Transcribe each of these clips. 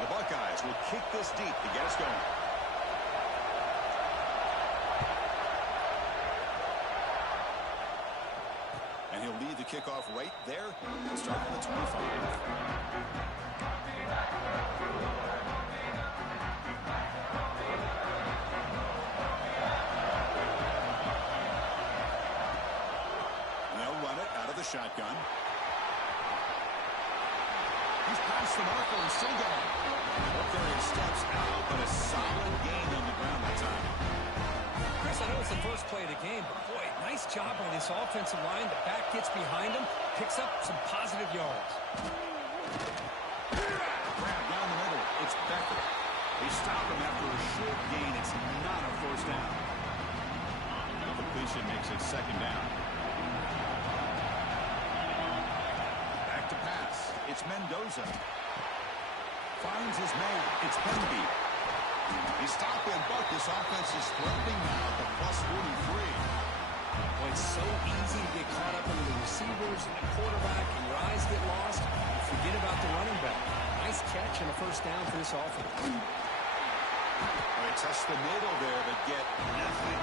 The Buckeyes will kick this deep to get us going. And he'll lead the kickoff right there. Start on the 25. The shotgun. He's past the marker and still going. Various steps out, but a solid gain on the ground that time. Chris, I know it's the first play of the game, but boy, nice job by this offensive line. The back gets behind him, picks up some positive yards. Grab down the middle. It's Becker. They stop him after a short gain. It's not a first down. Completion makes it second down. It's Mendoza. Finds his man. It's Henby. He's stopping, but this offense is threatening now at the plus 43. Well, it's so easy to get caught up into the receivers and the quarterback, and your eyes get lost. You forget about the running back. Nice catch and a first down for this offense. They test the middle there, but get nothing.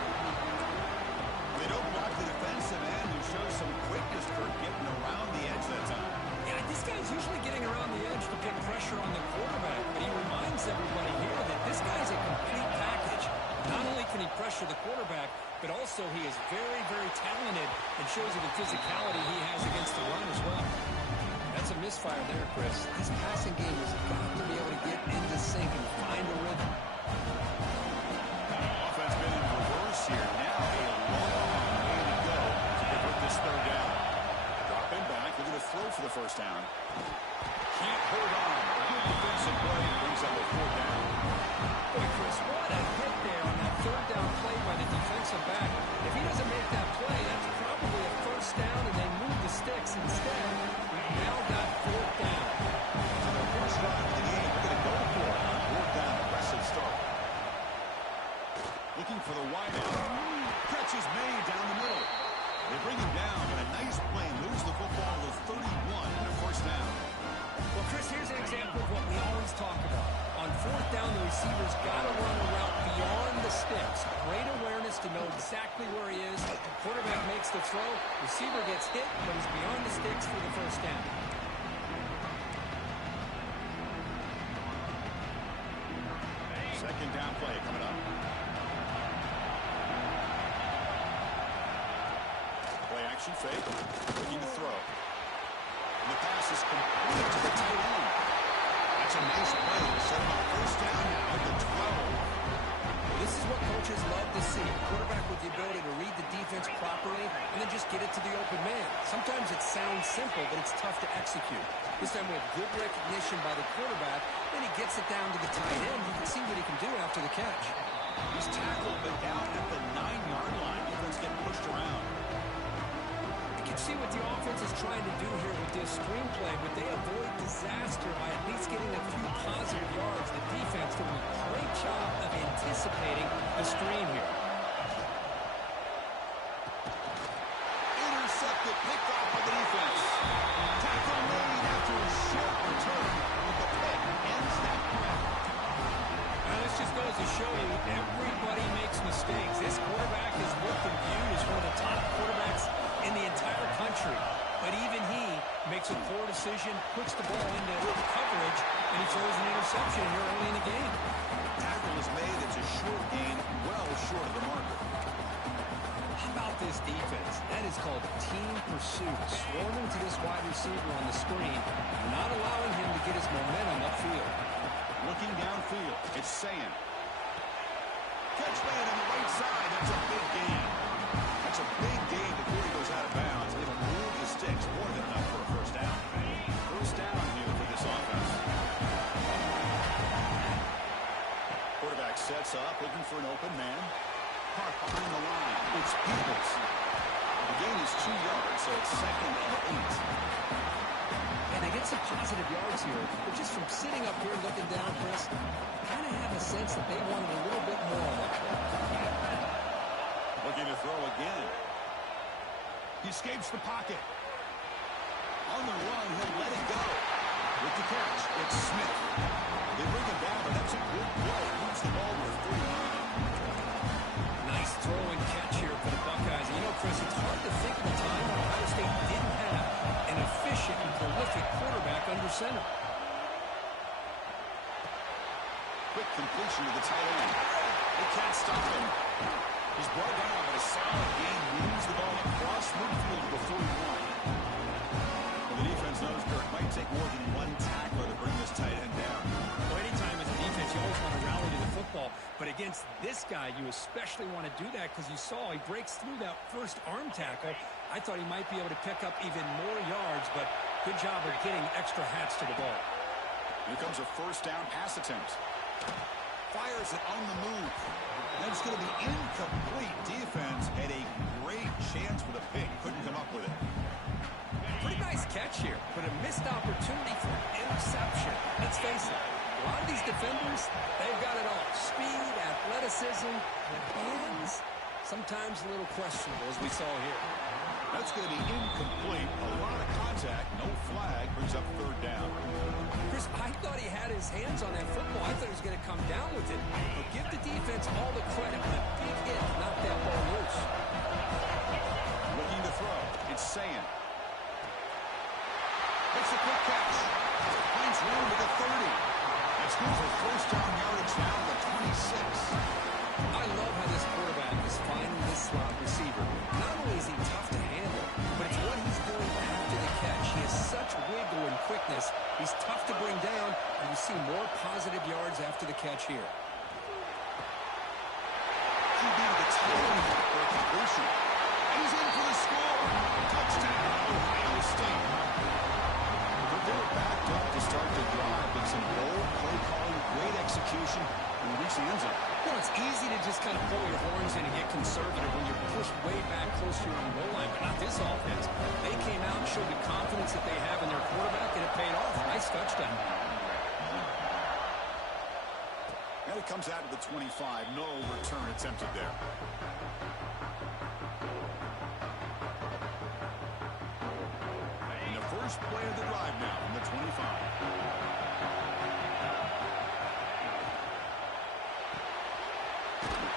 They don't block the defensive end, who shows some quickness for getting around the edge that time. Yeah, this guy's usually getting around the edge to get pressure on the quarterback, but he reminds everybody here that this guy's a complete package. Not only can he pressure the quarterback, but also he is very, very talented and shows you the physicality he has against the run as well. That's a misfire there, Chris. This passing game has got to be able to get into sync and find a rhythm. Offense been in reverse here. Now a long way to go to convert this third down. Dropping back, they're going to throw for the first down. Can't hold on. Good defensive play brings up a fourth down. Boy, Chris, what a hit there on that third down play by the defensive back. If he doesn't make that play, that's probably a first down, and they move the sticks instead. We've now got fourth down. So the first drive of the game, we're going to go for it on fourth down. Aggressive start. Looking for the wide out. Catch is made down the middle. They bring him down, but a nice play moves the football to 31 and a first down. Well, Chris, here's an example of what we always talk about. On fourth down, the receiver's got to run a route beyond the sticks. Great awareness to know exactly where he is. The quarterback makes the throw. Receiver gets hit, but he's beyond the sticks for the first down. Second down play coming up. Play action fake. Looking to throw. And the pass is complete to the tight end. That's a nice play to set him up first down now at the 12. Well, this is what coaches love to see. A quarterback with the ability to read the defense properly and then just get it to the open man. Sometimes it sounds simple, but it's tough to execute. This time we have good recognition by the quarterback. Then he gets it down to the tight end. You can see what he can do after the catch. He's tackled, but down at the 9-yard line. Defense getting pushed around. You can see what the offense is trying to do here with this screenplay, but they avoid disaster by at least getting a few positive yards. The defense doing a great job of anticipating the screen here. Intercepted, picked off by the defense. Tackle made after a short return, but the pick ends that play. Now, this just goes to show you everybody makes mistakes. This quarterback is looked and viewed as one of the top quarterbacks in the entire country. But even he makes a poor decision, puts the ball into coverage, and he throws an interception here early in the game. Tackle is made. It's a short gain, well short of the marker. How about this defense? That is called team pursuit. Swarming to this wide receiver on the screen, not allowing him to get his momentum upfield. Looking downfield, it's Sayan. Catch made on the right side. That's a big gain. That's a big gain before he goes out of bounds. It'll move the sticks more than enough for a first down. First down here for this offense. Quarterback sets up, looking for an open man. Park behind the line. It's Peoples. The gain is 2 yards, so it's second and 8. And they get some positive yards here. But just from sitting up here looking down, Chris, kind of have a sense that they wanted a little bit more on that play. Looking to throw again. He escapes the pocket. On the run, he'll let it go. With the catch, it's Smith. They under center. Quick completion to the tight end. They can't stop him. He's brought down, but a solid gain moves the ball across midfield before he won. Well, the defense knows it might take more than one tackler to bring this tight end down. Well, anytime as a defense, you always want to rally to the football. But against this guy, you especially want to do that because you saw he breaks through that first arm tackle. I thought he might be able to pick up even more yards, but good job of getting extra hats to the ball. Here comes a first down pass attempt. Fires it on the move. That's going to be incomplete. Defense had a great chance for the pick. Couldn't come up with it. Pretty nice catch here, but a missed opportunity for interception. Let's face it, a lot of these defenders, they've got it all. Speed, athleticism, hands, sometimes a little questionable, as we saw here. That's going to be incomplete. A lot of contact, no flag, brings up third down. Chris, I thought he had his hands on that football. I thought he was going to come down with it. But give the defense all the credit. A big hit knocked that ball loose. Looking to throw. It's Sayin. Makes a quick catch. Finds room to the 30. That's good for first down yardage now to the 26. I love how this quarterback is finding this slot receiver. Not only is he tough to handle, but it's what he's doing after the catch. He has such wiggle and quickness. He's tough to bring down, and you see more positive yards after the catch here. QB gets home for a completion. And he's in for the score. Touchdown, Ohio State. They were backed up to start the drive, but some bold play calling, great execution, and reach the end zone. Well, it's easy to just kind of pull your horns in and get conservative when you're pushed way back close to your own goal line, but not this offense. They came out and showed the confidence that they have in their quarterback, and it paid off. Nice touchdown. Now he comes out to the 25. No return attempted there. And the first play of the drive now from the 25.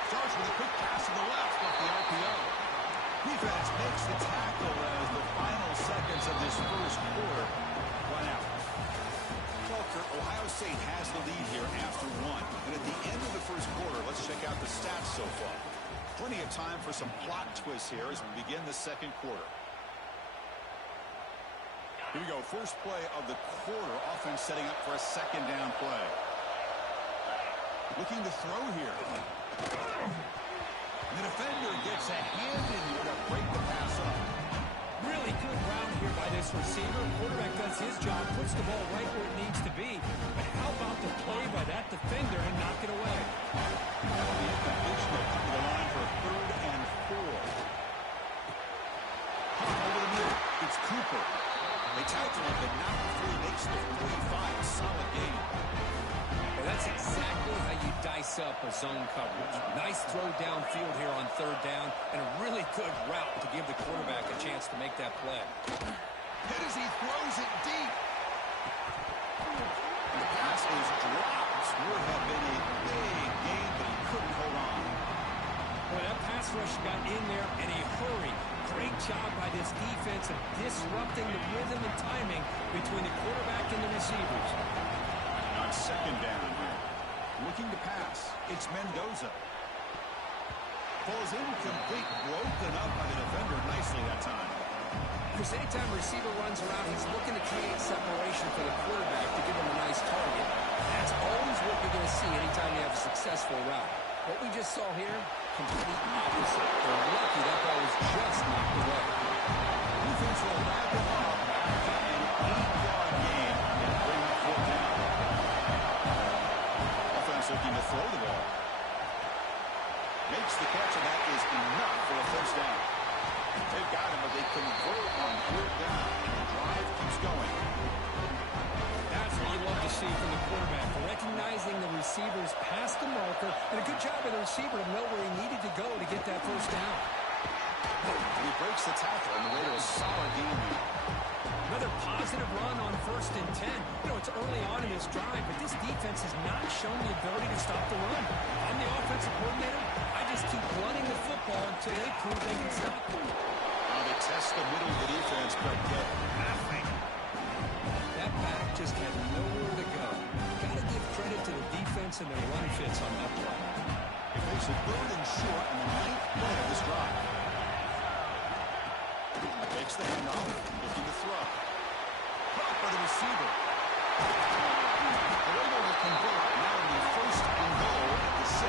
Starts with a quick pass to the left off the RPO. Defense makes the tackle as the final seconds of this first quarter run out. Well, Kurt, Ohio State has the lead here after one. And at the end of the first quarter, let's check out the stats so far. Plenty of time for some plot twists here as we begin the second quarter. Here we go. First play of the quarter. Offense setting up for a second down play. Looking to throw here. The defender gets a hand in here to break the pass up. Really good route here by this receiver. Quarterback does his job, puts the ball right where it needs to be. But how about the play by that defender and knock it away? The incompletion will come to the line for a 3rd and 4. Over the middle, it's Cooper. They tackle him, but not before he makes the 45. Solid game. Well, that's exactly how you dice up a zone coverage. Nice throw downfield here on 3rd down, and a really good route to give the quarterback a chance to make that play. Hit as he throws it deep. And the pass is dropped. Would have been a big game, but he couldn't hold on. Well, that pass rush got in there in a hurry. Great job by this defense of disrupting the rhythm and timing between the quarterback and the receivers. On second down here. Looking to pass. It's Mendoza. Falls incomplete. Broken up by the defender nicely that time. Because anytime a receiver runs around, he's looking to create separation for the quarterback to give him a nice target. That's always what you're going to see anytime you have a successful route. What we just saw here, complete opposite. They're lucky that ball was just knocked away. Defense will wrap him up after an 8-yard gain and bring up 4th down. Offense looking to throw the ball. Makes the catch, and that is enough for a first down. They've got him, but they convert on 4th down, and the drive keeps going. That's what you love to see from the quarterback, recognizing the receivers past the marker, and a good job by the receiver to know where he needed to go to get that first down. He breaks the tackle on the way to a solid game here. Another positive run on 1st and 10. You know, it's early on in this drive, but this defense has not shown the ability to stop the run. I'm the offensive coordinator. I just keep running the football until they prove they can stop it. Now they test the middle of the defense, but get nothing. That back routes and their run fits on that play. They face a 3rd and short on the 9th play of this drive. Takes the handoff, looking to throw. Caught by the receiver. They're able to convert. Now in the 1st and goal at the 6.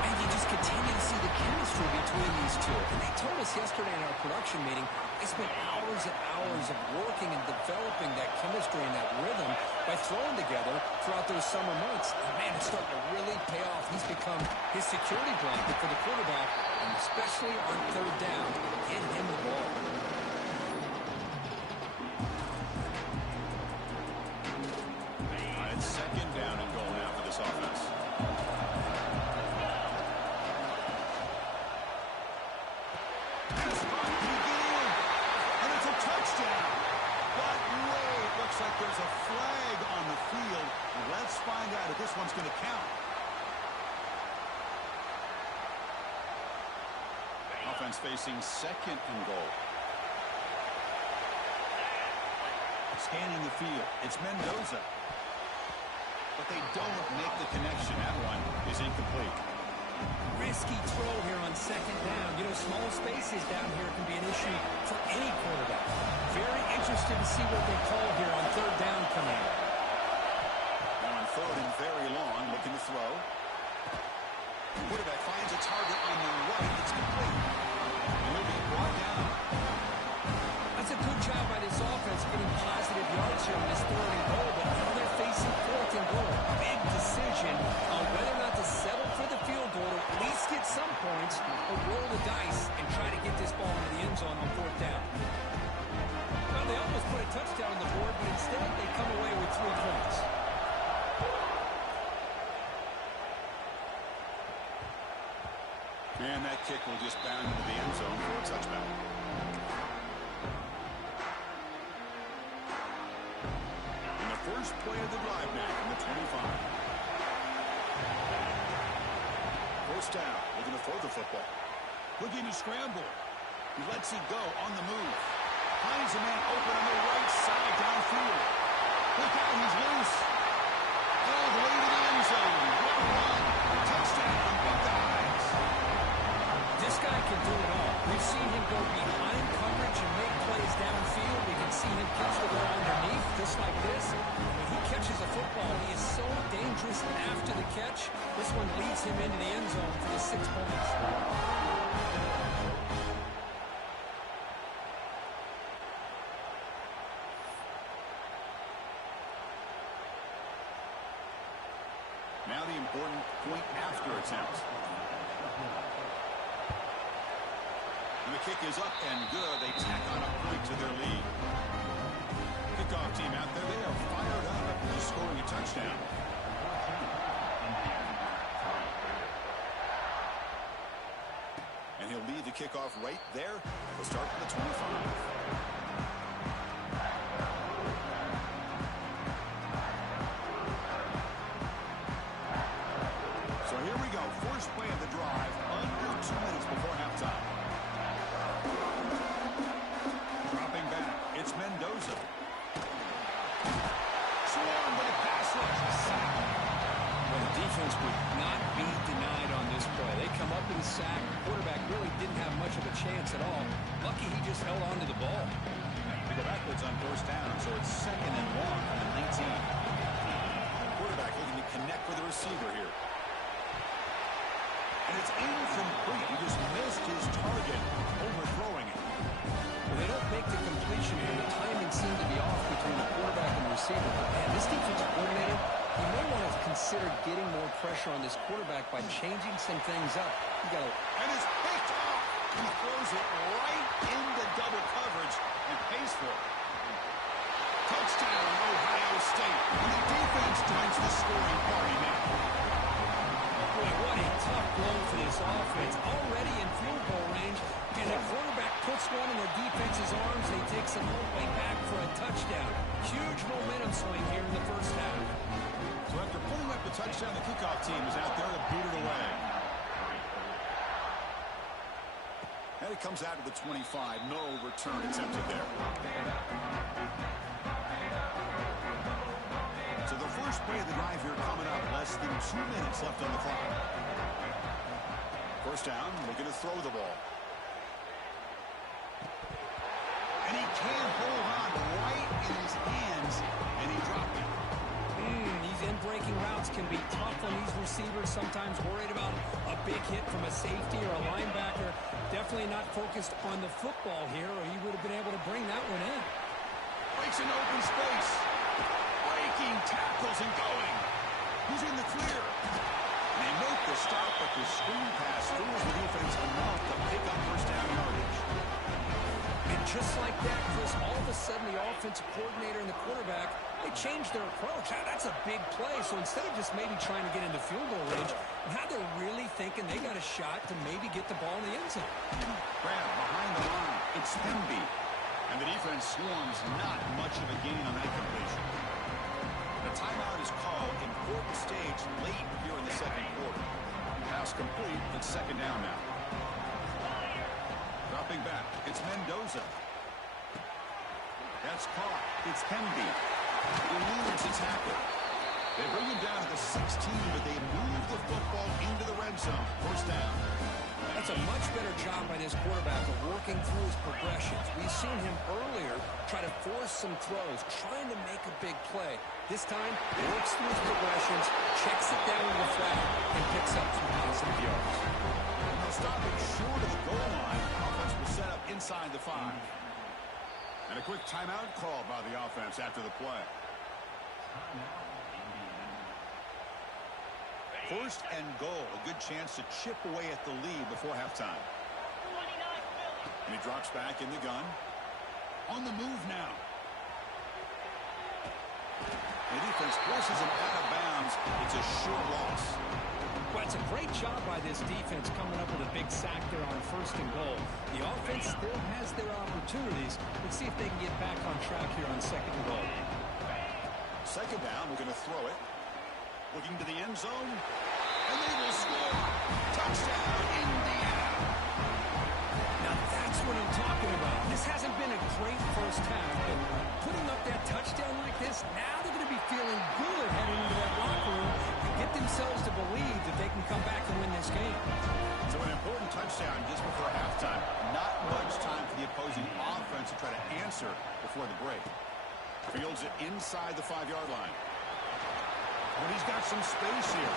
And you just continue to see the chemistry between these two. And they told us yesterday in our production meeting, they spent hours and hours of working and developing that chemistry and that rhythm by throwing together throughout those summer months. And man, it's starting to really pay off. He's become his security blanket for the quarterback, and especially on 3rd down, get him the ball. It's 2nd down and goal now for this offense. And it's a touchdown. But wait, looks like there's a flag on the field. Let's find out if this one's going to count. Offense facing 2nd and goal. Scanning the field. It's Mendoza. But they don't make the connection. That one is incomplete. Risky throw here on 2nd down. You know, small spaces down here can be an issue for any quarterback. Very interested to see what they call here on 3rd down coming up. Now on 3rd and very long, looking to throw. The quarterback finds a target on the right. It's complete. And he'll be brought down. That's a good job by this offense getting positive yards here on this 3rd and goal, but now they're facing 4th and goal. Big decision on whether or not to settle for the field goal, or at least get some points, or roll the dice and try to get this ball into the end zone on 4th down. Well, they almost put a touchdown on the board, but instead they come away with 3 points. And that kick will just bound into the end zone for a touchback. And the first play of the drive now from the 25. 1st down, looking to throw the football. Looking to scramble. He lets it go on the move. Finds a man open on the right side downfield. Look out, he's loose. All the way to the end zone. One run. Touchdown, Buckeyes. This guy can do it all. We've seen him go behind coverage and make plays downfield. We can see him catch the ball underneath, just like this. When he catches a football, he is so dangerous after the catch. This one leads him into the end zone for the 6 points. Now the important point after attempt. And the kick is up and good. They tack on a point to their lead. Kickoff team out there, they are fired up after just scoring a touchdown. And he'll lead the kickoff right there. We'll start from the 25. So here we go. First play of the drive. Under 2 minutes before halftime. Dropping back. It's Mendoza. Swarmed by the pass rush. Sack. Well, the defense would not be denied on this play. They come up with a sack. The quarterback really didn't have much of a chance at all. Lucky he just held on to the ball. They go backwards on 1st down, so it's 2nd and long on the 19. Quarterback looking to connect with the receiver here. And it's incomplete. He just missed his target, overthrowing it. Well, they don't make the completion here. The timing seemed to be off between the quarterback and the receiver. But man, this defensive coordinator, he may want to consider getting more pressure on this quarterback by changing some things up. And it's picked off. He throws it right into double coverage and pays for it. Touchdown, Ohio State. And the defense joins the scoring party now. Boy, what a tough blow for this offense. Already in field goal range, and the quarterback puts one in the defense's arms. They take some way back for a touchdown. Huge momentum swing here in the first half. So after pulling up the touchdown, the kickoff team is out there to boot it away. And it comes out to the 25. No return attempted there. So the first play of the drive here coming up. Less than 2 minutes left on the clock. First down, looking to throw the ball. And he can't hold on right in his hands, and he dropped it. These in-breaking routes can be tough on these receivers, sometimes worried about a big hit from a safety or a linebacker. Definitely not focused on the football here, or he would have been able to bring that one in. Breaks an open space. Breaking tackles and going. He's in the clear. And they make the stop, but the screen pass fools the defense enough to pick up first down yardage. And just like that, Chris, all of a sudden the offensive coordinator and the quarterback, they changed their approach. That's a big play. So instead of just maybe trying to get into field goal range, now they're really thinking they got a shot to maybe get the ball in the end zone. Grab behind the line. It's Hemby. And the defense swarms not much of a gain on that completion. The timeout is called. Important stage late here in the second quarter. Pass complete. It's second down now. Dropping back. It's Mendoza. That's caught. It's Hemby. Eludes a tackle. They bring him down to the 16, but they move the football into the red zone. First down. That's a much better job by this quarterback of working through his progressions. We've seen him earlier try to force some throws, trying to make a big play. This time, he works through his progressions, checks it down to the flat, and picks up some positive yards. And they'll stop it short of the goal line. Offense will set up inside the 5. And a quick timeout call by the offense after the play. First and goal, a good chance to chip away at the lead before halftime. And he drops back in the gun. On the move now. The defense forces him out of bounds. It's a short loss. Well, it's a great job by this defense coming up with a big sack there on first and goal. The offense still has their opportunities. Let's see if they can get back on track here on second and goal. Second down, we're going to throw it. Looking to the end zone. And they will score. Touchdown, Indiana. Now that's what I'm talking about. This hasn't been a great first half, but putting up that touchdown like this, now they're going to be feeling good heading into that locker room and get themselves to believe that they can come back and win this game. So an important touchdown just before halftime. Not much time for the opposing offense to try to answer before the break. Fields it inside the 5-yard line. And he's got some space here.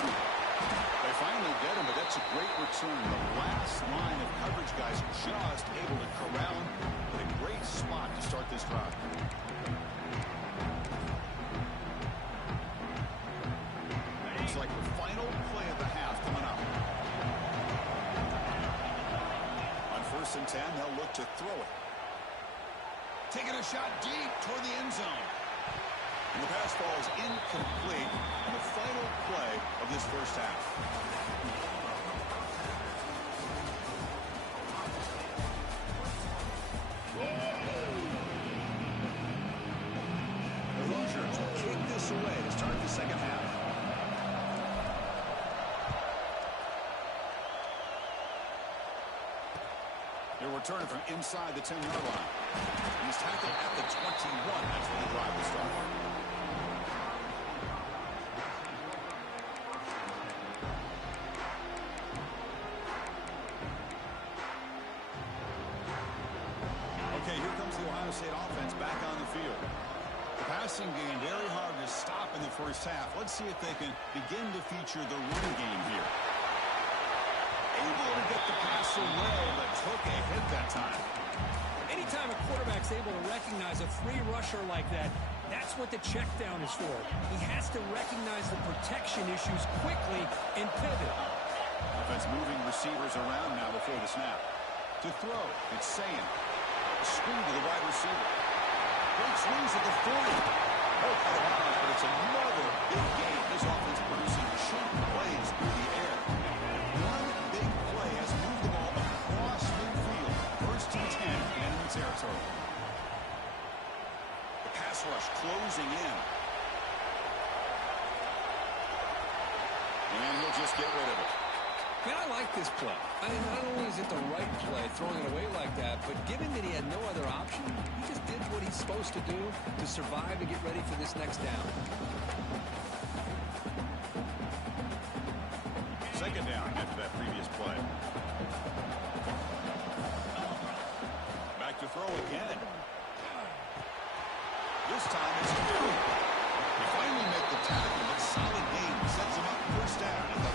They finally get him, but that's a great return. The last line of coverage guys just able to corral him. What a great spot to start this drive. Looks like the final play of the half coming up. On first and 10, they'll look to throw it. Taking a shot deep toward the end zone. And the pass falls incomplete on the final play of this first half. The Hoosiers will kick this away to start the second half. They're returning from inside the 10-yard line. He's tackled at the 21. That's where the drive will start. Okay, here comes the Ohio State offense back on the field. The passing game very hard to stop in the first half. Let's see if they can begin to feature the run game here. Able to get the pass away, but took a hit that time. Anytime a quarterback's able to recognize a free rusher like that, that's what the check down is for. He has to recognize the protection issues quickly and pivot. Offense moving receivers around now before the snap. To throw, it's Sayan. Screen to the wide receiver. Great swings at the 40. Oh, out of bounds, but it's another big game. This offense producing chunk plays through the air. One big play has moved the ball across midfield. First and 10 in enemy territory. The pass rush closing in. And he'll just get rid of it. Man, I like this play. I mean, not only is it the right play, throwing it away like that, but given that he had no other option, he just did what he's supposed to do to survive and get ready for this next down. second down after that previous play. Back to throw again. This time it's Fury. They finally make the tackle. It's solid game. Sets him up first down at the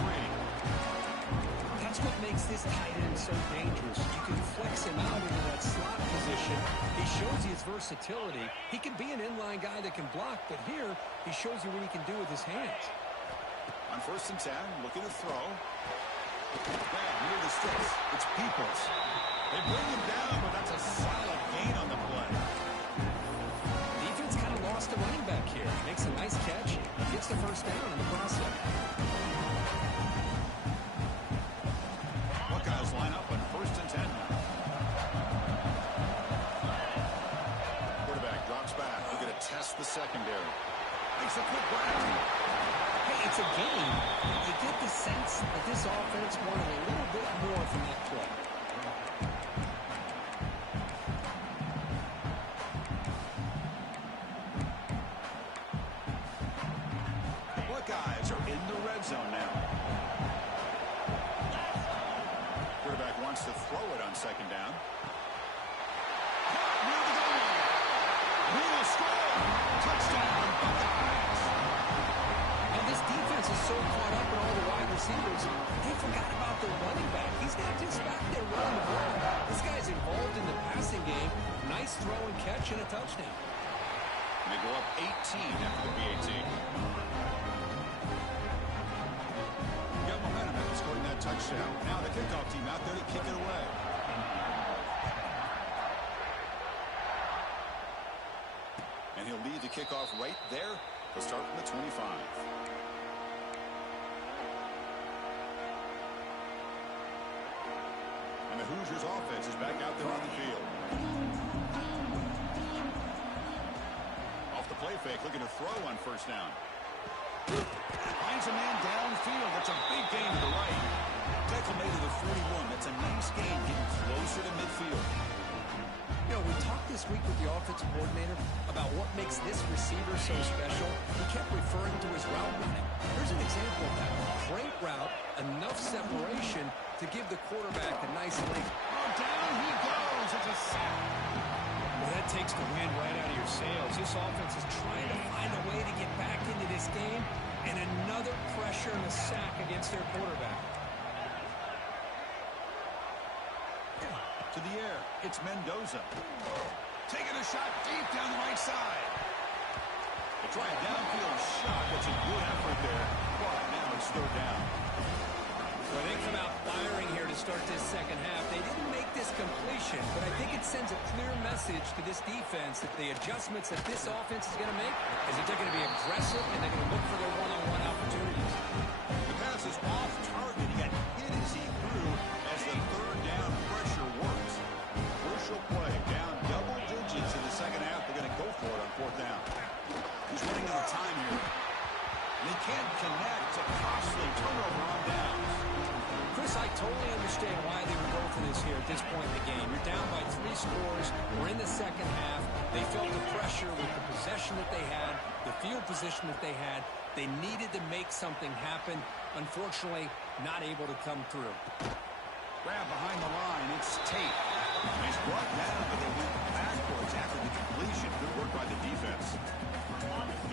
33. That's what makes this tight end so dangerous. You can flex him out into that slot position. He shows you his versatility. He can be an inline guy that can block, but here he shows you what he can do with his hands. On 1st and 10, looking to throw. Grab near the sticks. It's Peoples. They bring him down, but that's a solid gain on the play. Defense kind of lost a running back here. Makes a nice catch. Gets the first down in the process. Buckeyes line up on 1st and 10 now. Quarterback drops back. They're going to test the secondary. Makes a quick grab. Hey, it's a game. You get the sense that this offense wanted a little bit more from that play. Buckeyes are in the red zone now. Quarterback wants to throw it on 2nd down. Near the goal line. Will score. Touchdown, Buckeyes. And this defense is so caught up in all the wide receivers, they forgot about their running back. He's not just back there running the ball. This guy's involved in the passing game. Nice throw and catch and a touchdown. And they go up 18 after the PAT. Got momentum after scoring that touchdown. Now the kickoff team out there to kick it away. And he'll lead the kickoff right there. He'll start from the 25. And the Hoosiers offense is back out there on the field. Off the play fake, looking to throw on 1st down. Finds a man downfield. That's a big gain to the right. Tackle made to the 41. That's a nice gain, getting closer to midfield. You know, we talked this week with the offensive coordinator about what makes this receiver so special. He kept referring to his route running. Here's an example of that. Great route, enough separation to give the quarterback a nice link. Oh, down he goes. It's a sack. Well, that takes the wind right out of your sails. This offense is trying to find a way to get back into this game, and another pressure and a sack against their quarterback. To the air, it's Mendoza. Taking a shot deep down the right side. They try a downfield shot. That's a good effort there. But now it's 3rd down. Well, they come out firing here to start this 2nd half. They didn't make this completion, but I think it sends a clear message to this defense that the adjustments that this offense is going to make is that they're going to be aggressive and they're going to look for their one-on-one opportunities. The pass is off target. He got hit as he threw as the 3rd down pressure works. Crucial play. Down double digits in the 2nd half. They're going to go for it on 4th down. He's running out of time here. They can't connect to costly turnover on downs. Chris, I totally understand why they would go for this here at this point in the game. You're down by 3 scores. We're in the 2nd half. They felt the pressure with the possession that they had, the field position that they had. They needed to make something happen. Unfortunately, not able to come through. Grab behind the line. It's Tate. He's brought down, but they went backwards after the completion. Good work by the defense.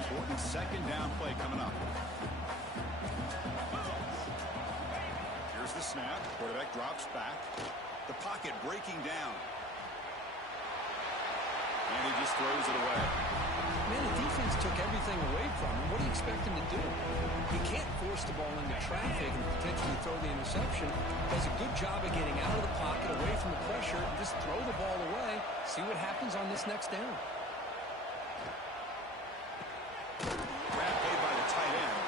Important 2nd down play coming up. Here's the snap. Quarterback drops back. The pocket breaking down. And he just throws it away. Man, the defense took everything away from him. What do you expect him to do? He can't force the ball into traffic and potentially throw the interception. Does a good job of getting out of the pocket, away from the pressure, and just throw the ball away. See what happens on this next down. Grab made by the tight end.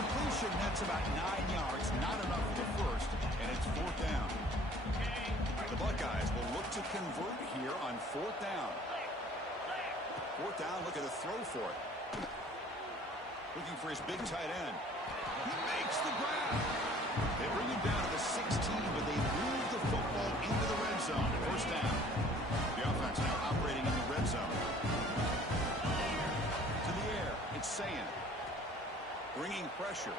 Completion, that's about 9 yards. Not enough for the first, and it's 4th down. The Buckeyes will look to convert here on 4th down. 4th down, look at a throw for it. Looking for his big tight end. He makes the grab. They bring him down to the 16, but they move the football into the red zone. 1st down. The offense now operating in the red zone. To the air, it's Sayan. Bringing pressure.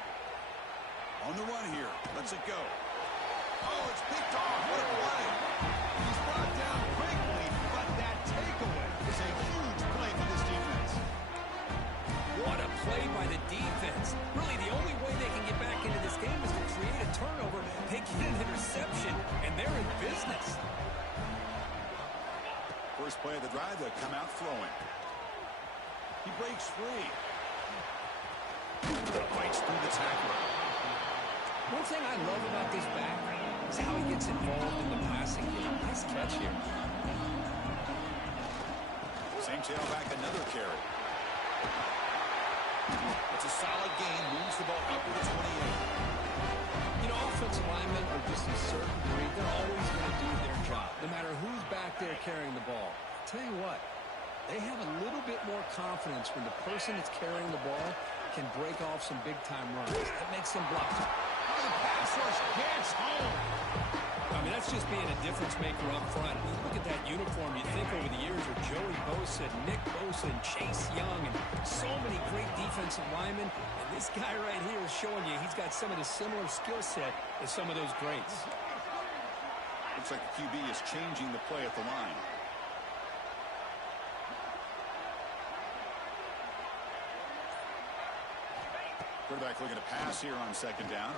On the run here. Let's it go. Oh, it's picked off. What a play. He's brought down quickly, but that takeaway is a huge play for this defense. What a play by the defense. Really, the only way they can get back into this game is to create a turnover. They get an interception, and they're in business. First play of the drive, they'll come out throwing. He breaks free. Fights through the tackler. One thing I love about this back is how he gets involved in the passing game. Nice catch here. Same tailback, another carry. It's a solid gain, moves the ball up to the 28. You know, offensive linemen are just a certain breed. They're always going to do their job, no matter who's back there carrying the ball. I'll tell you what, they have a little bit more confidence when the person that's carrying the ball can break off some big-time runs. That makes them block. Oh, the pass rush gets home. I mean, that's just being a difference maker up front. Look at that uniform. You think over the years with Joey Bosa, Nick Bosa, and Chase Young, and so many great defensive linemen. And this guy right here is showing you he's got some of the similar skill set as some of those greats. Looks like the QB is changing the play at the line. Quarterback looking to pass here on second down.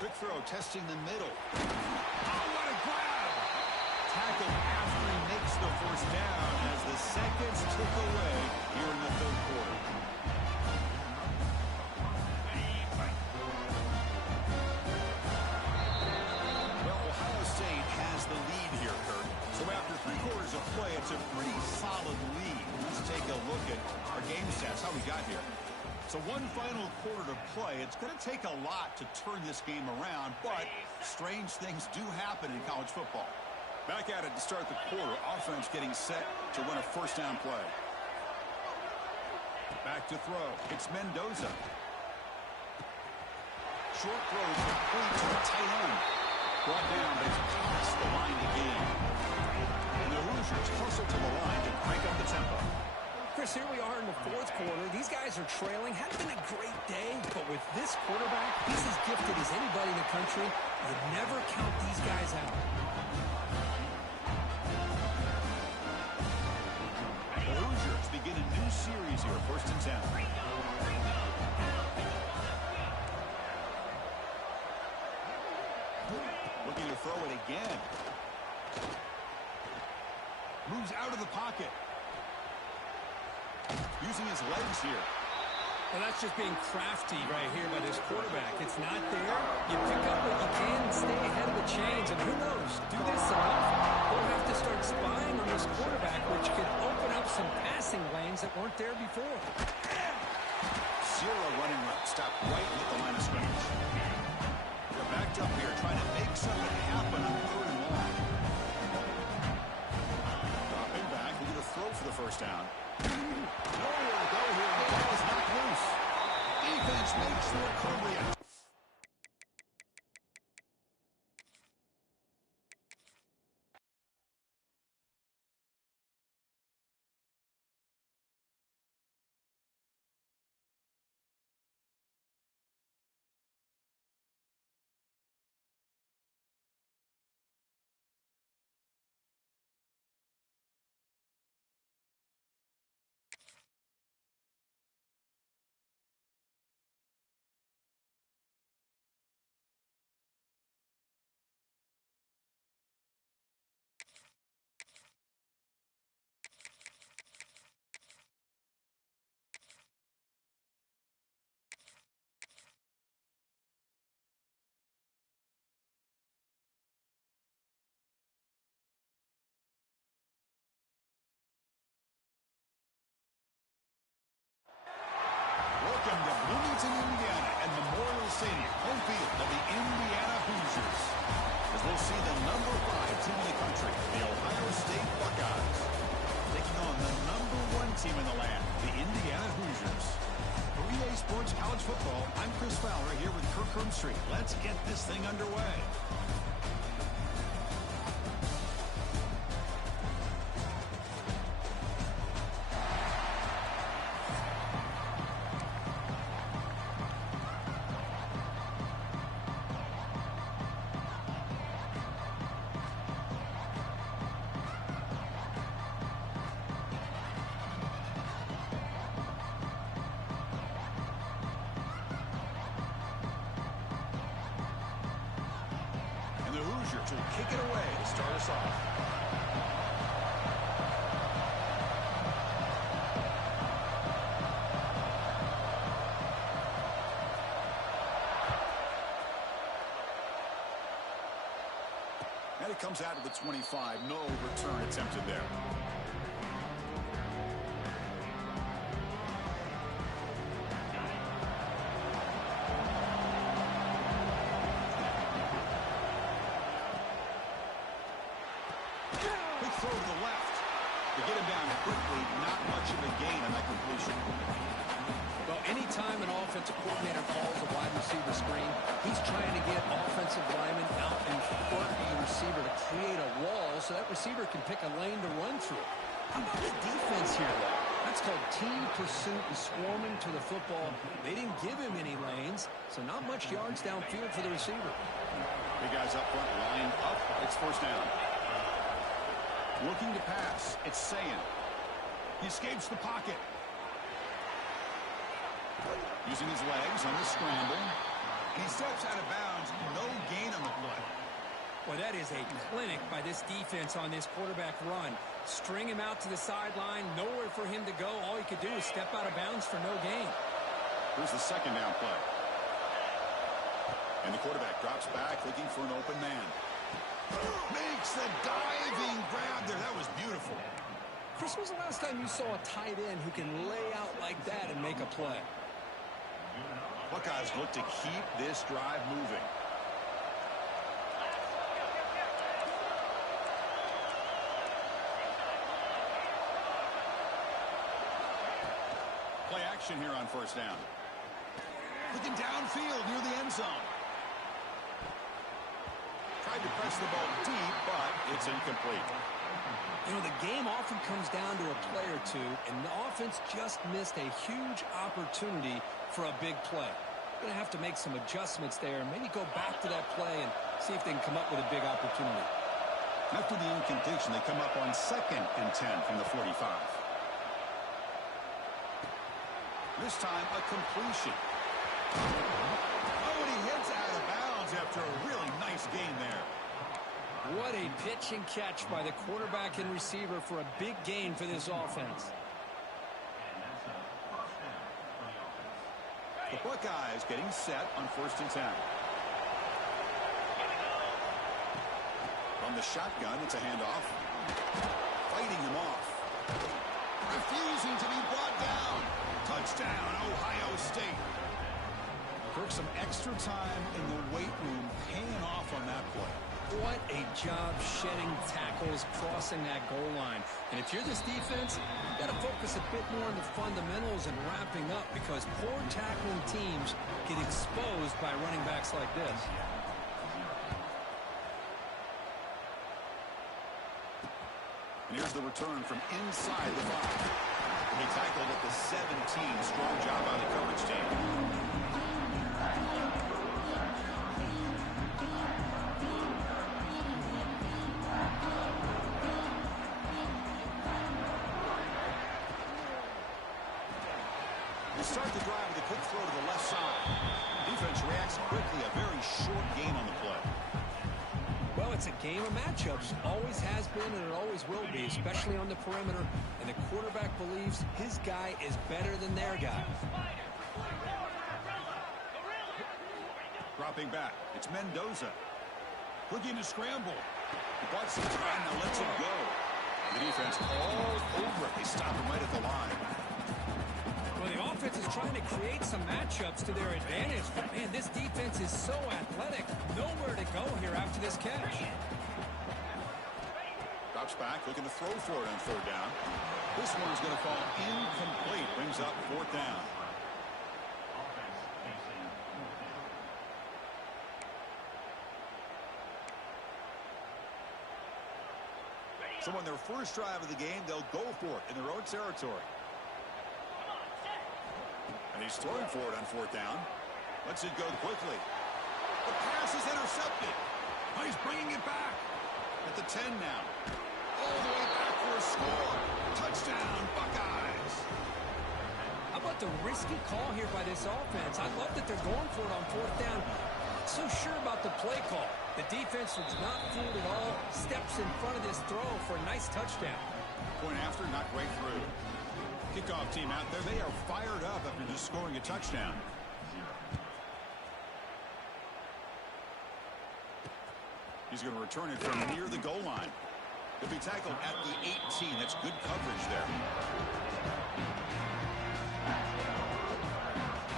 Quick throw, testing the middle. Oh, what a grab! Tackle after he makes the first down as the seconds tick away here in the third quarter. Well, Ohio State has the lead here, Kurt. So after 3 quarters of play, it's a pretty solid lead. Let's take a look at our game stats, how we got here. So one final quarter to play. It's going to take a lot to turn this game around, but strange things do happen in college football. Back at it to start the quarter. Offense getting set to run a first down play. Back to throw. It's Mendoza. Short throw complete to the tight end. Brought down, but it's past the line to gain. And the Hoosiers hustle to the line to crank up the tempo. Chris, here we are in the fourth quarter. These guys are trailing. Hadn't been a great day, but with this quarterback, he's as gifted as anybody in the country. You never count these guys out. The Hoosiers begin a new series here, 1st and 10. Looking to throw it again. Moves out of the pocket. Using his legs here. Well, that's just being crafty right here by this quarterback. It's not there. You pick up what you can and stay ahead of the chains. And who knows, do this enough, they'll have to start spying on this quarterback, which could open up some passing lanes that weren't there before. Zero running route. Stop right at the line of scrimmage. They're backed up here trying to make something happen on 3rd and long. Dropping back. We're going to throw for the first down. Nowhere to go here. The ball is knocked loose. Defense makes the recovery. Welcome to Bloomington, Indiana, and Memorial Stadium, home field of the Indiana Hoosiers. As we'll see the number 5 team in the country, the Ohio State Buckeyes, taking on the number 1 team in the land, the Indiana Hoosiers. For EA Sports College Football, I'm Chris Fowler here with Kirk Herbstreit. Let's get this thing underway. Edge will kick it away to start us off. And it comes out to the 25. No return attempted there. Big throw to the left. To get him down quickly, not much of a gain on that completion. Well, anytime an offensive coordinator calls a wide receiver screen, he's trying to get offensive linemen out in front of the receiver to create a wall so that receiver can pick a lane to run through. How about the defense here, though? That's called team pursuit and swarming to the football. They didn't give him any lanes, so not much yards downfield for the receiver. Big guys up front, lined up. It's first down. Looking to pass. It's Sayan. He escapes the pocket. Using his legs on the scramble. And he steps out of bounds. No gain on the play. Well, that is a clinic by this defense on this quarterback run. String him out to the sideline. Nowhere for him to go. All he could do is step out of bounds for no gain. Here's the second down play. And the quarterback drops back looking for an open man. Makes the diving grab there. That was beautiful. Chris, when was the last time you saw a tight end who can lay out like that and make a play? Buckeyes look to keep this drive moving. Play action here on first down. Looking downfield near the end zone. Tried to press the ball deep, but it's incomplete. You know, the game often comes down to a play or two, and the offense just missed a huge opportunity for a big play. Going to have to make some adjustments there, maybe go back to that play and see if they can come up with a big opportunity. After the incompletion, they come up on 2nd and 10 from the 45. This time, a completion. Oh, and he hits out of bounds after a really nice gain there. What a pitch and catch by the quarterback and receiver for a big gain for this offense. The Buckeyes getting set on 1st and 10. From the shotgun, it's a handoff. Fighting him off. Refusing to be brought down. Touchdown, Ohio State. Took some extra time in the weight room paying off on that play. What a job shedding tackles, crossing that goal line. And if you're this defense, you've got to focus a bit more on the fundamentals and wrapping up because poor tackling teams get exposed by running backs like this. And here's the return from inside the 5. He tackled at the 17. Strong job by the coverage team. Start the drive with a quick throw to the left side. Defense reacts quickly. A very short game on the play. Well, it's a game of matchups. Always has been and it always will be, especially on the perimeter. And the quarterback believes his guy is better than their guy. Dropping back. It's Mendoza. Looking to scramble. He bought some time, now lets it go. The defense all over it. They stop him right at the line. Well, the offense is trying to create some matchups to their advantage. But, man, this defense is so athletic. Nowhere to go here after this catch. Drops back, looking to throw for it on 3rd down. This one's going to fall incomplete. Brings up 4th down. So on their first drive of the game, they'll go for it in their own territory. And he's throwing for it on 4th down. Lets it go quickly. The pass is intercepted. Oh, he's bringing it back. At the 10 now. All the way back for a score. Touchdown, Buckeyes. How about the risky call here by this offense? I love that they're going for it on 4th down. Not so sure about the play call. The defense was not fooled at all. Steps in front of this throw for a nice touchdown. Point after, not right through. Kickoff team out there. They are fired up after just scoring a touchdown. He's going to return it from near the goal line. He'll be tackled at the 18. That's good coverage there.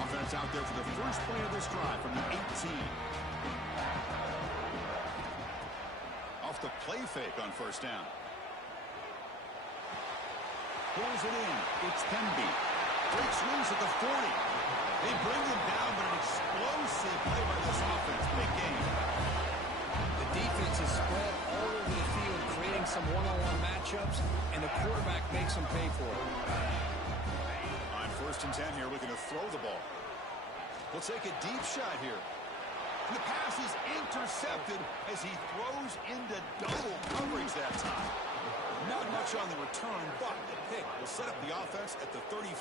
Offense out there for the first play of this drive from the 18. Off the play fake on first down. Pulls it in. It's Temby. Breaks loose at the 40. They bring him down, but an explosive play by this offense. Big game. The defense is spread all over the field, creating some one-on-one matchups, and the quarterback makes them pay for it. On first and 10 here, looking to throw the ball. We'll take a deep shot here. And the pass is intercepted as he throws into double coverage that time. Not much on the return, but the pick will set up the offense at the 35.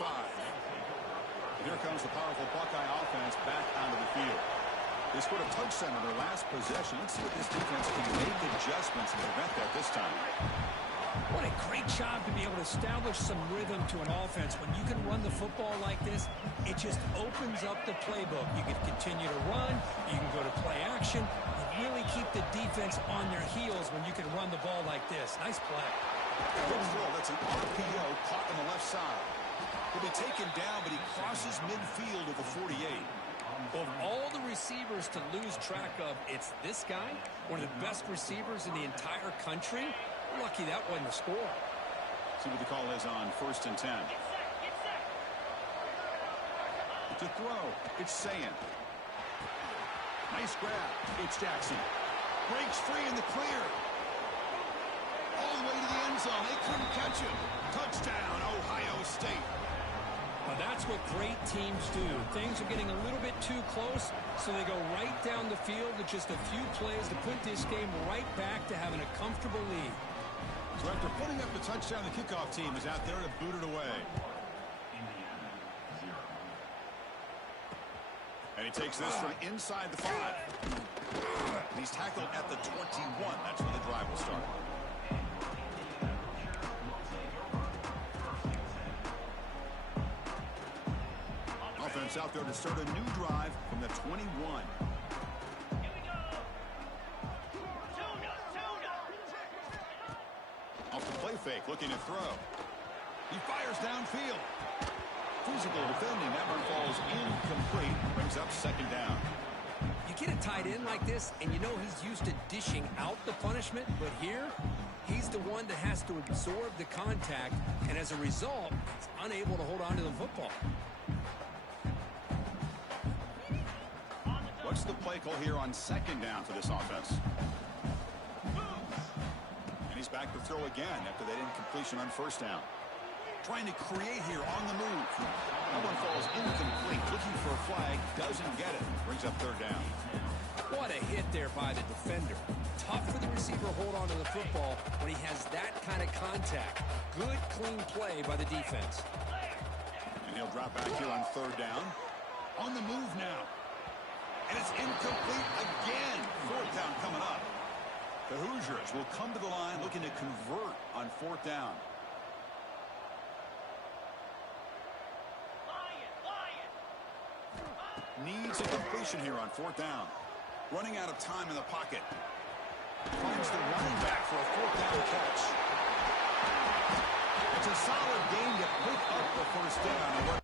Here comes the powerful Buckeye offense back onto the field. They scored a touchdown on their last possession. Let's see if this defense can make adjustments and prevent that this time. What a great job to be able to establish some rhythm to an offense. When you can run the football like this, it just opens up the playbook. You can continue to run. You can go to play action. You really keep the defense on their heels when you can run the ball like this. Nice play. Good throw. That's an RPO caught on the left side. He'll be taken down, but he crosses midfield at the 48. Of all the receivers to lose track of, it's this guy, one of the best receivers in the entire country. Lucky that wasn't the score. See what the call is on first and 10. To throw, it's Sayin. Nice grab. It's Jackson. Breaks free in the clear. All the way to the end zone. They couldn't catch him. Touchdown, Ohio State. Well, that's what great teams do. Things are getting a little bit too close, so they go right down the field with just a few plays to put this game right back to having a comfortable lead. So after putting up the touchdown, the kickoff team is out there to boot it away. And he takes this from inside the 5. And he's tackled at the 21. That's where the drive will start. Offense out there to start a new drive from the 21. Off the play fake, looking to throw. He fires downfield. Physical defending. That one falls incomplete. Brings up second down. You get a tight end like this, and you know he's used to dishing out the punishment, but here, he's the one that has to absorb the contact, and as a result, he's unable to hold on to the football. What's the play call here on second down for this offense? And he's back to throw again after that incompletion on first down. Trying to create here on the move. That one falls incomplete. Looking for a flag. Doesn't get it. Brings up third down. What a hit there by the defender. Tough for the receiver to hold on to the football when he has that kind of contact. Good, clean play by the defense. And he'll drop back here on third down. On the move now. And it's incomplete again. Fourth down coming up. The Hoosiers will come to the line looking to convert on fourth down. Needs a completion here on fourth down. Running out of time in the pocket. Finds the running back for a fourth down catch. It's a solid game to pick up the first down.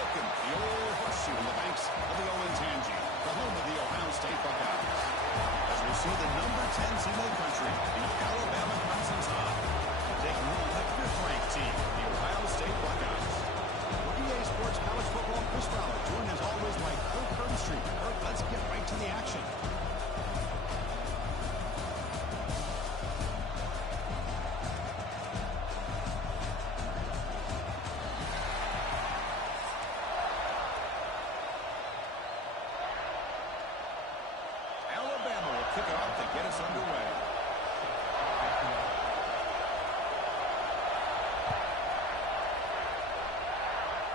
welcome the old horseshoe in the banks of the Olentangy, the home of the Ohio State Buckeyes. As we see the number 10 team in the country, the Alabama Crimson Tide, taking on the 5th-ranked team, the Ohio State Buckeyes. For EA Sports College Football, Chris Fowler, joined as always by Kirk Herbstreit. Kirk, let's get right to the action. Kick it off to get us underway.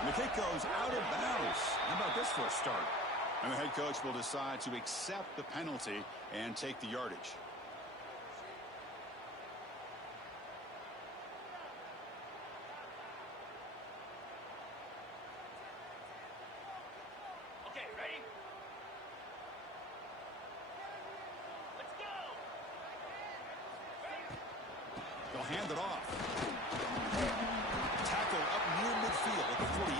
And the kick goes out of bounds. How about this for a start? And the head coach will decide to accept the penalty and take the yardage. Okay, ready? They'll hand it off. Tackle up near midfield at the 48.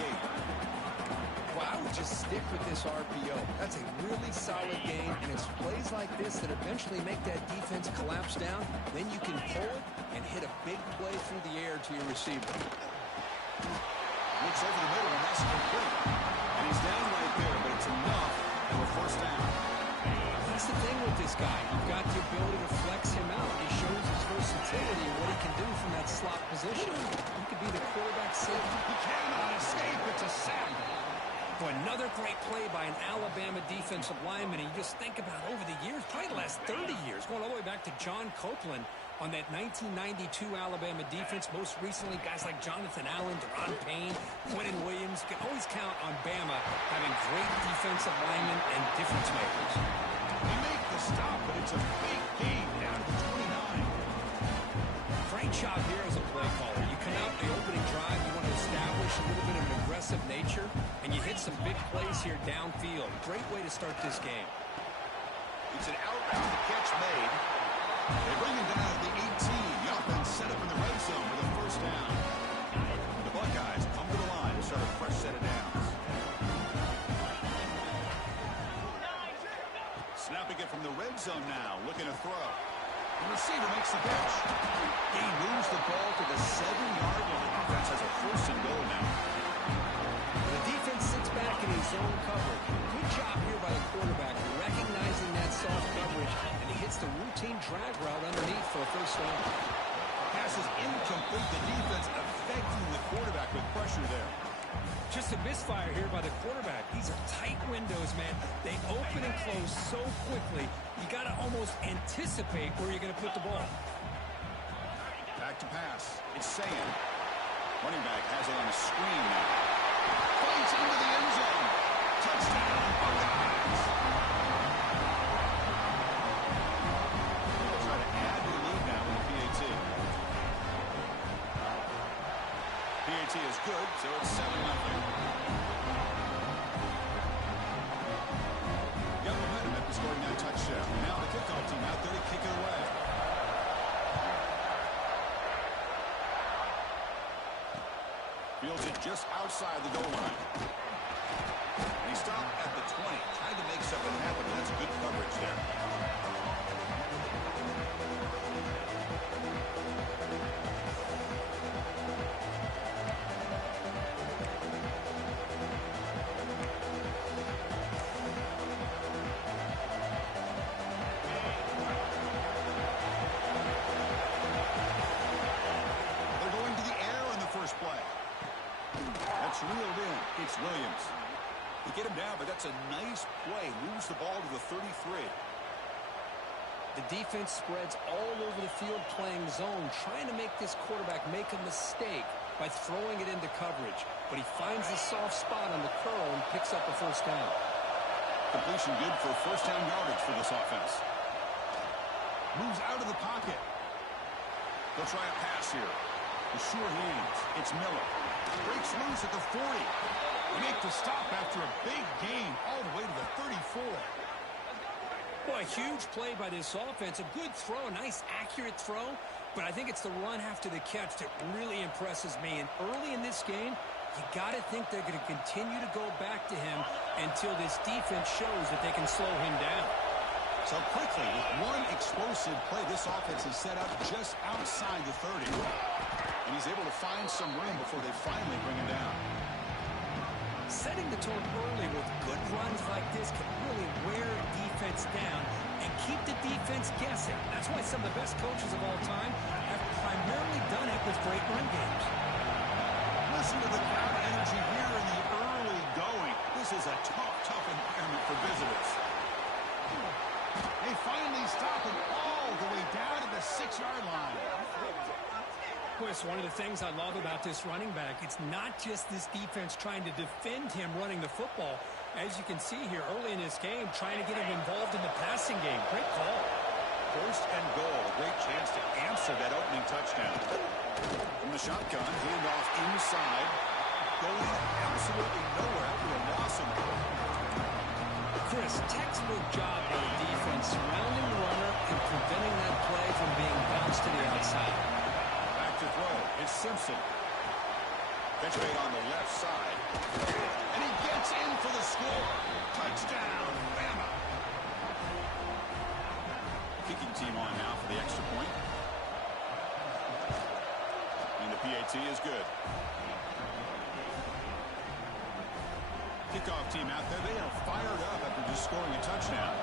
Well, I would just stick with this RPO. That's a really solid game, and it's plays like this that eventually make that defense collapse down. Then you can pull it and hit a big play through the air to your receiver. Looks over the middle, and that's complete. And he's down right there, but it's enough for a first down. That's the thing with this guy. You've got the ability to flex him out. He shows his versatility and what he can do from that slot position. He could be the quarterback safety. He cannot escape. It's a sack. Boy, another great play by an Alabama defensive lineman. And you just think about over the years, probably the last 30 years, going all the way back to John Copeland on that 1992 Alabama defense. Most recently, guys like Jonathan Allen, Deron Payne, Quentin Williams. You can always count on Bama having great defensive linemen and difference makers. They make the stop, but it's a big gain down to 29. Great job here as a play caller. You come out the opening drive, you want to establish a little bit of an aggressive nature, and you hit some big plays here downfield. Great way to start this game. It's an outbound catch made. They bring him down at the 18. The offense set up in the red zone with a first down. The Buckeyes come to the line to start a fresh set of downs. Snapping it from the red zone now, looking to throw. The receiver makes the catch. He moves the ball to the 7-yard line. The offense has a first and goal now. The defense sits back in his zone coverage. Good job here by the quarterback, recognizing that soft coverage, and he hits the routine drag route underneath for a first down. Pass is incomplete. The defense affecting the quarterback with pressure there. Just a misfire here by the quarterback. These are tight windows, man. They open and close so quickly. You got to almost anticipate where you're going to put the ball. Back to pass. It's Sayan. Running back has it on the screen now. Fights into the end zone. Touchdown, Buckeyes. They'll try to add to the lead now in the PAT. PAT is good, so it's 7-0. Got momentum after scoring that touchdown. Now the kickoff team out there to kick it away. Fields it just outside the goal line. And he stopped at the 20. Trying to make something happen. That's good coverage there. They're going to the air in the first play. That's reeled in. It's Williams. They get him down, but that's a nice play. Moves the ball to the 33. The defense spreads all over the field playing zone, trying to make this quarterback make a mistake by throwing it into coverage. But he finds the soft spot on the curl and picks up a first down. Completion good for first down yardage for this offense. Moves out of the pocket. They'll try a pass here. With sure hands. It's Miller. Breaks loose at the 40. They make the stop after a big gain all the way to the 34. Boy, a huge play by this offense. A good throw, a nice accurate throw. But I think it's the run after the catch that really impresses me. And early in this game, You got to think they're going to continue to go back to him until this defense shows that they can slow him down. So quickly, with one explosive play, this offense is set up just outside the 30. And he's able to find some room before they finally bring him down. Setting the tone early with good runs like this can really wear defense down and keep the defense guessing. That's why some of the best coaches of all time have primarily done it with great run games. Listen to the crowd energy here in the early going. This is a tough environment for visitors. They finally stop him all the way down to the 6-yard line. Chris, one of the things I love about this running back, it's not just this defense trying to defend him running the football. As you can see here early in this game, trying to get him involved in the passing game. Great call. First and goal. A great chance to answer that opening touchdown. From the shotgun, handoff inside. Going absolutely nowhere after a loss in the play. Chris, textbook job by the defense surrounding the runner and preventing that play from being bounced to the outside. Back to throw. It's Simpson. Catch made on the left side. And he gets in for the score. Touchdown, Bama. Kicking team on now for the extra point. And the PAT is good. Kickoff team out there. They are fired up after just scoring a touchdown.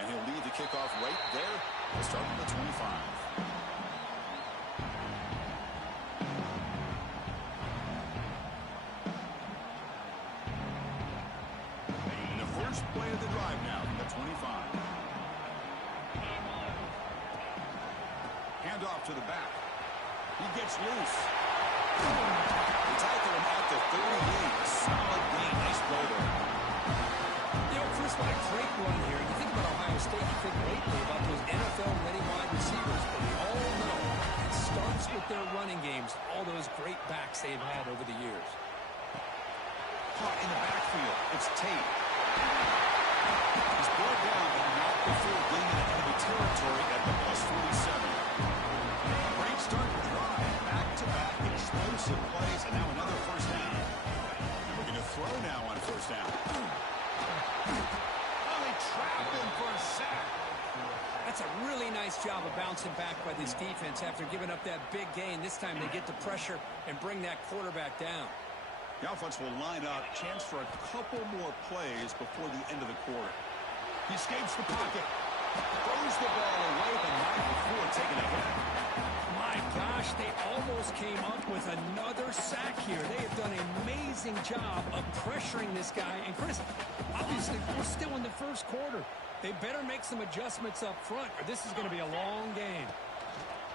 And he'll lead the kickoff right there. We'll start from the 25. And the first play of the drive now from the 25. Handoff to the back. He gets loose. They tackle him at the 38. Solid gain. Nice play there. You know, Chris, what a great run here. You think about Ohio State, you think lately about those NFL-ready wide receivers, but we all know it starts with their running games, all those great backs they've had over the years. Caught in the backfield. It's Tate. He's brought down, but not before getting into enemy territory at the +47. Great start to drive. Back-to-back explosive plays, and now another first down. Looking to throw now on first down. Oh, they trap him for a sack. That's a really nice job of bouncing back by this defense after giving up that big gain. This time they get the pressure and bring that quarterback down. The offense will line up. Chance for a couple more plays before the end of the quarter. He escapes the pocket. Throws the ball away, but not before taking a hit. My gosh, they almost came up with another sack here. They have done an amazing job of pressuring this guy. And Chris, obviously, we're still in the first quarter. They better make some adjustments up front, or this is going to be a long game.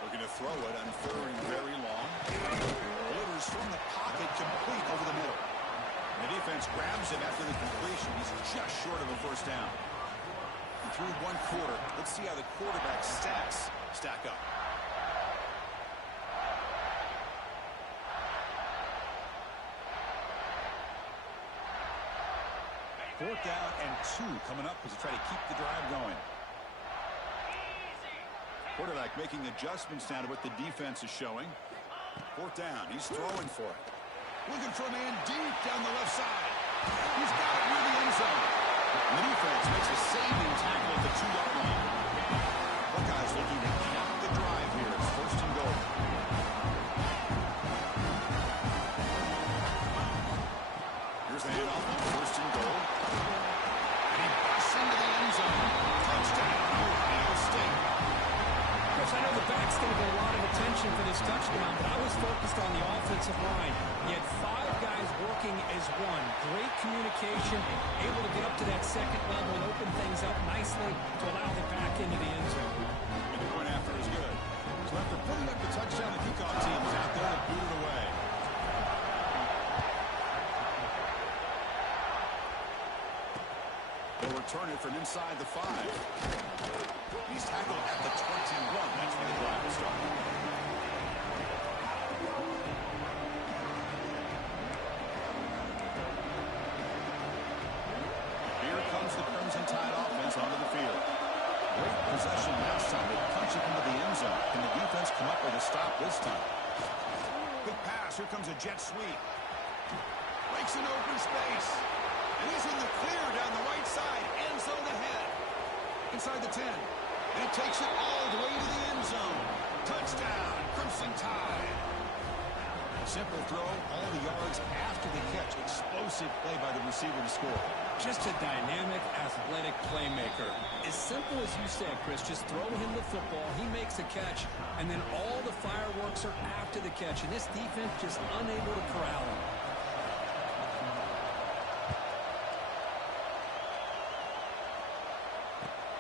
Looking to throw it on third and very long. Delivers from the pocket, complete over the middle. The defense grabs him after the completion. He's just short of a first down. And through one quarter, let's see how the quarterback's stats stack up. Fourth down and 2 coming up as they try to keep the drive going. Quarterback making adjustments now to what the defense is showing. Fourth down. He's throwing for it. Looking for a man deep down the left side. He's got it near the end zone. And the defense makes a saving tackle at the 2-yard line. Buckeyes looking to cap the drive here. It's first and goal. Here's the handoff on first and goal. And he busts into the end zone. Touchdown, Ohio State. I know the back's going to get a lot of attention for this touchdown, but I was focused on the offensive line. You had 5 guys working as one. Great communication, able to get up to that second level and open things up nicely to allow the back into the end zone. And the point after is good. So after putting up the touchdown, the kickoff team is out there to boot it away. They'll return it from inside the 5. He's tackled at the 21. That's where the drive will start. Here comes the Crimson Tide offense onto the field. Great possession last Sunday. defense come up with a stop this time. Quick pass. Here comes a jet sweep. Breaks an open space. And he's in the clear down the right side. End zone ahead. Inside the 10. And he takes it all the way to the end zone. Touchdown, Crimson Tide. Simple throw, all the yards after the catch. Explosive play by the receiver to score. Just a dynamic, athletic playmaker. As simple as you said, Chris, just throw him the football, he makes the catch, and then all the fireworks are after the catch. And this defense just unable to corral him.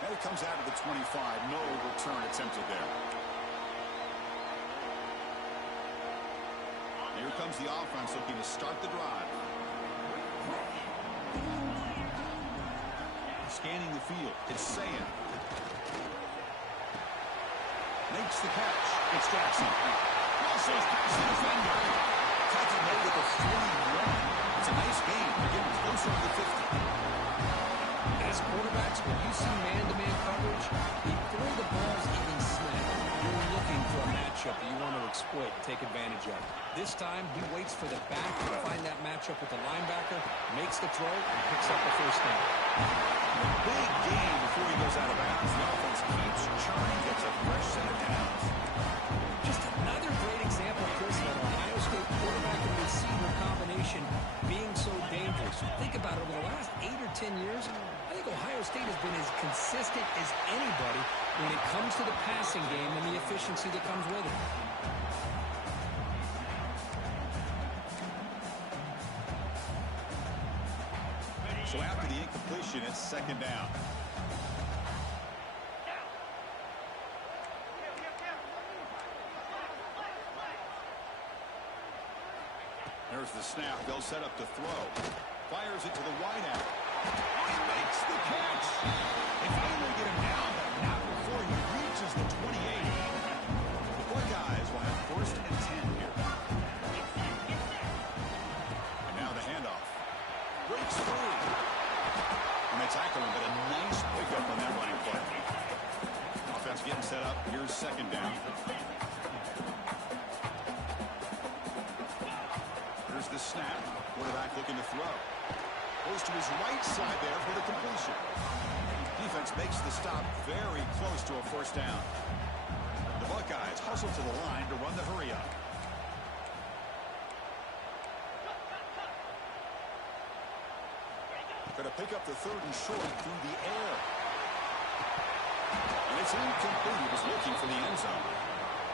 And it comes out of the 25. No return attempted there. Here comes the offense looking to start the drive. Scanning the field. It's Sayan. Makes the catch. It's Jackson. Crosses past the defender. Tackle made at the 41. It's a nice game. They're getting closer to the 50. As quarterbacks, when you see man-to-man coverage, before the ball's even snapped, you're looking for a matchup that you want to exploit and take advantage of. This time, he waits for the back to find that matchup with the linebacker, makes the throw, and picks up the first down. A big game before he goes out of bounds. The offense keeps churning, gets a fresh set of downs. Just another great example, Chris, of an Ohio State quarterback and receiver combination being so dangerous. Think about it, over the last 8 or 10 years, I think Ohio State has been as consistent as anybody when it comes to the passing game and the efficiency that comes with it. So after the incompletion, it's second down. There's the snap. They'll set up to throw. Fires it to the wideout. Oh, he makes the catch. They finally get him down, but not before he reaches the 28. The Buckeyes will have first and 10 here. And now the handoff. Breaks through. And they tackle him, but a nice pickup on that running play. Offense getting set up. Here's second down. Here's the snap. Quarterback looking to throw. Goes to his right side there for the completion. Defense makes the stop very close to a first down. The Buckeyes hustle to the line to run the hurry up. Going to pick up the third and short through the air. And it's incomplete. He was looking for the end zone.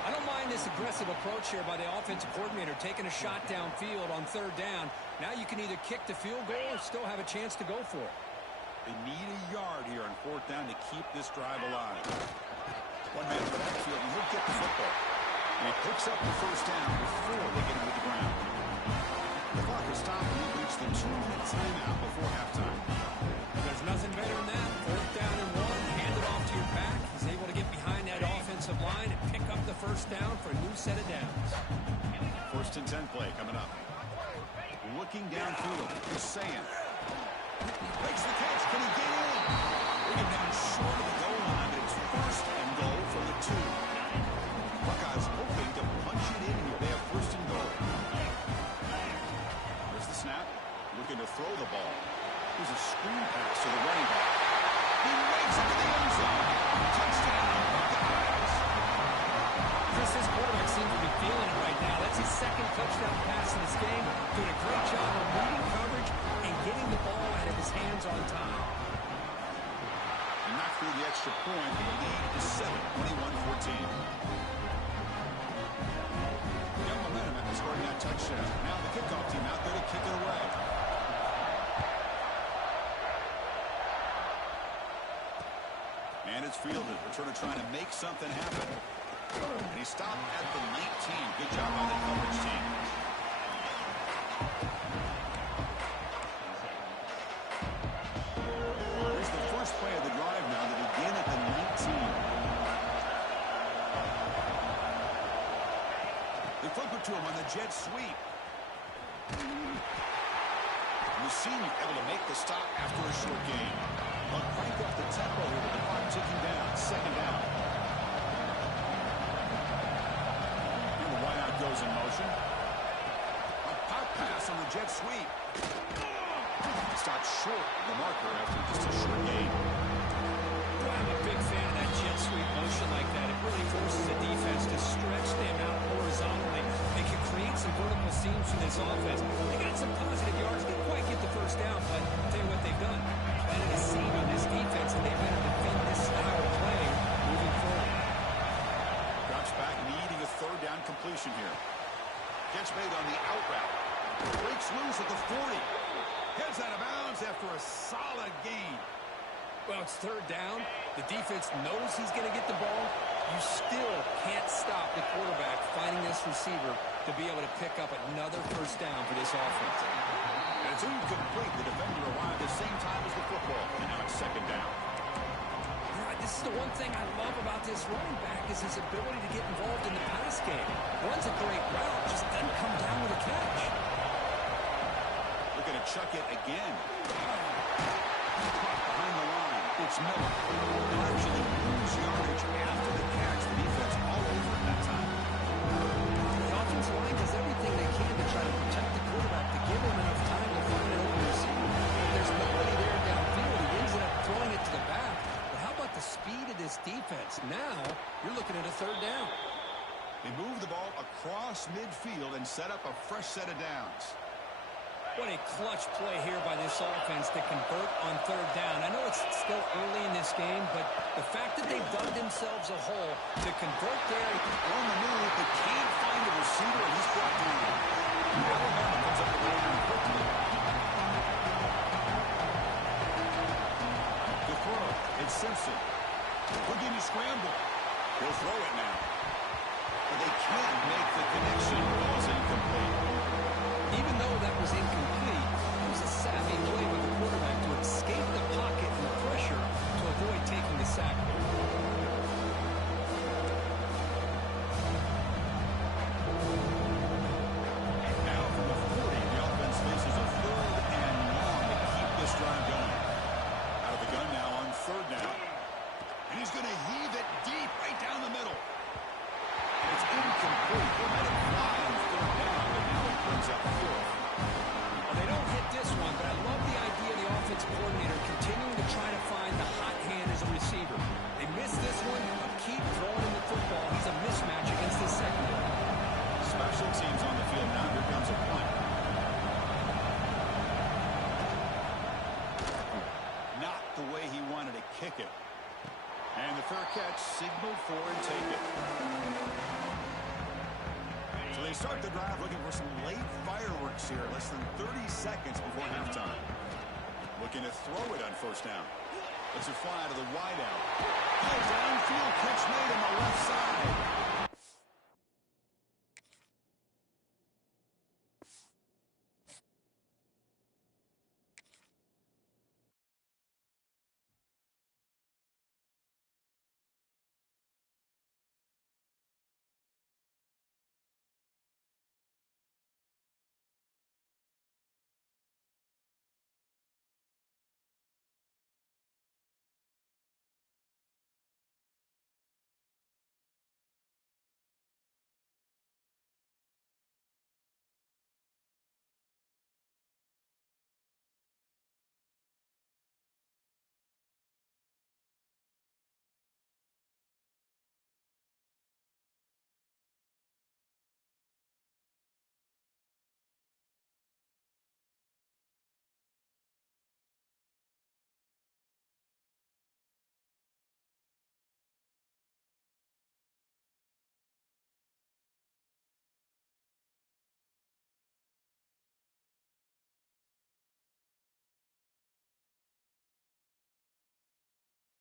I don't mind this aggressive approach here by the offensive coordinator, taking a shot downfield on third down. Now you can either kick the field goal or still have a chance to go for it. They need a yard here on fourth down to keep this drive alive. One man for that field, and he'll get the football. And he picks up the first down before they get him to the ground. The clock is stopped, and he reached the 2-minute timeout before halftime. There's nothing better than that. Fourth down and 1, hand it off to your back. He's able to get behind that offensive line and pick up the first down for a new set of downs. First and 10 play coming up. Looking downfield, he's saying. Makes the catch. Can he get in? Bring him down short of the goal line, but it's first and goal from the 2. Buckeyes hoping to punch it in here. They have first and goal. There's the snap. Looking to throw the ball. Here's a screen pass to the running back. He makes it to the end zone. Touchdown, Buckeyes. Chris, this quarterback seems to be feeling it right now. That's his second touchdown pass in this game. Doing a great job of reading coverage and getting the ball out of his hands on time. And not through the extra point. The lead is 7, 21-14. Young momentum after scoring that touchdown. Now the kickoff team out there to kick it away. And it's fielded. Returner trying to make something happen. And he stopped at the 19. Good job by the coverage team. Here's the first play of the drive now to begin at the 19. They flip it to him on the jet sweep. And the senior able to make the stop after a short game. They'll crank up the tempo here with the clock ticking down. Second down. goes in motion. A pop pass on the jet sweep. Stopped short of the marker after just a short gain. Well, I'm a big fan of that jet sweep motion like that. It really forces the defense to stretch them out horizontally. They can create some vertical seams from this offense. They got some positive yards. Didn't quite get the first down, but I'll tell you what they've done. Planted a seam on this defense, and they better defend this style of play moving forward. Drops back, needing a third down completion here. Gets made on the out route. Breaks loose at the 40. Heads out of bounds after a solid gain. Well, it's third down. The defense knows he's going to get the ball. You still can't stop the quarterback finding this receiver to be able to pick up another first down for this offense. And it's incomplete. The defender arrived at the same time as the football. And now it's second down. This is the one thing I love about this running back is his ability to get involved in the pass game. Runs a great route, just doesn't come down with a catch. Looking to chuck it again. Behind the line, it's Miller. They actually lose yardage after the catch. The defense all over it that time. The offensive line does everything they can to try to protect the quarterback, to give him enough time to find an open receiver. If there's nobody there downfield, he ends up throwing it to the back. But how about the speed of this defense? Now, you're looking at a third down. They move the ball across midfield and set up a fresh set of downs. What a clutch play here by this offense to convert on third down. I know it's still early in this game, but the fact that they've dug themselves a hole to convert there On the move, but can't find a receiver, and he's brought down. Alabama comes up with the line quickly. The throw, it's Simpson. Houdini scramble. He'll throw it now. But they can't make the connection. Ball's incomplete. even though that was incomplete, it was a savvy play by the quarterback to escape the pocket and the pressure to avoid taking the sack. Now from the 40, the offense faces a 3rd and long to keep this drive going. Out of the gun now on 3rd down. And he's going to heave it deep right down the middle. And it's incomplete. They let it fly on 3rd down, but now it brings up 4th. Well, they don't hit this one, but I love the idea of the offensive coordinator continuing to try to find the hot hand as a receiver. They missed this one, but keep throwing him the football. He's a mismatch against this secondary. Special teams on the field now. Here comes a punt. Not the way he wanted to kick it. And the fair catch signaled for and take it. So they start the drive looking for some late fireworks here. Less than 30 seconds before halftime. Looking to throw it on 1st down. Let's it fly to the wide out. Oh, downfield catch made on the left side.